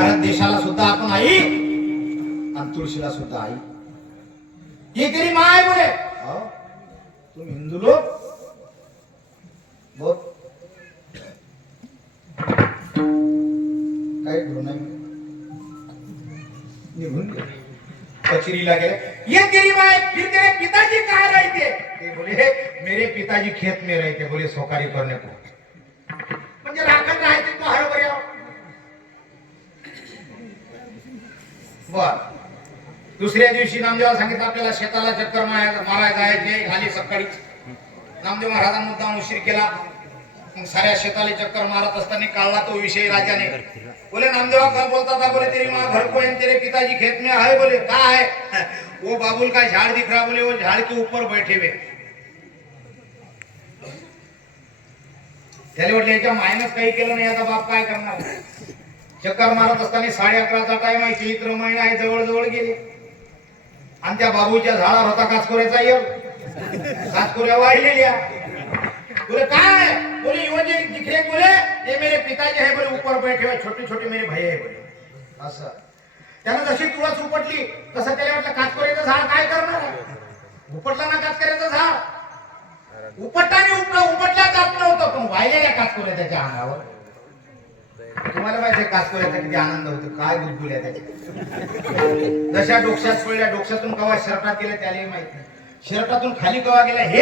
भारत देशाला सुद्धा आपण आई आणि तुळशीला सुद्धा आई. ये तेरी माँ है बोले. तुम हिंदू लोग बहुत काय करू नाही निघून गेले. कचेरीला गेले. ये तेरी माँ है, फिर तेरे पिताजी कहाँ रहते? ते बोले मेरे पिताजी खेत में रहते. बोले सोकारी करने को. म्हणजे राखण राहायचे तो हरभरे. बर दुसऱ्या दिवशी नामदेवाला सांगितलं आपल्याला शेताला चक्कर मारायला जायचे. खाली सकाळी नामदेव महाराजांनी मुद्दाम उशीर केला. मग साऱ्या शेताला चक्कर मारत असताना काढला तो विषय राजाने. बोले नामदेवा कल बोलता था. बोले तेरी माँ घर को है, तेरे पिताजी खेत में है. बोले कहा है? वो बाबुल का झाड़ दिख रहा. बोले वो झाड़ के ऊपर बैठे हुए. त्याला वाटलं याच्या मायनस काही केलं नाही, आता बाप काय करणार. चक्कर मारत असताना 11:30चा टाइम आहे. चैत्र महिना आहे, जवळ गेले. आणि त्या बाबूच्या झाडावर होता काचकोऱ्याचा यर. काचकोऱ्या वाहिलेल्या. बोले काय? बोले ये जे दिख रहे. बोले ये मेरे पिताजी है. बोले ऊपर बैठे हुए छोटे छोटे मेरे भाई है. बोले असं त्यानं जशी तुळस उपटली तसं त्याला वाटलं काचकोऱ्याचं झाड काय करणार. उपटला ना काचकोऱ्याचं झाड. उपटताना उपटल्या जात नव्हतं, पण वाहिलेल्या काचकोऱ्या त्याच्या अंगावर. तुम्हाला माहिती आहे काचकोऱ्याचा किती आनंद होतो. काय गुदगुल्या त्याच्या. जशा डोक्यात पडल्या, डोक्यातून कवा शर्टात गेल्या त्यालाही माहित नाही. शर्टातून खाली कवा गेल्या हे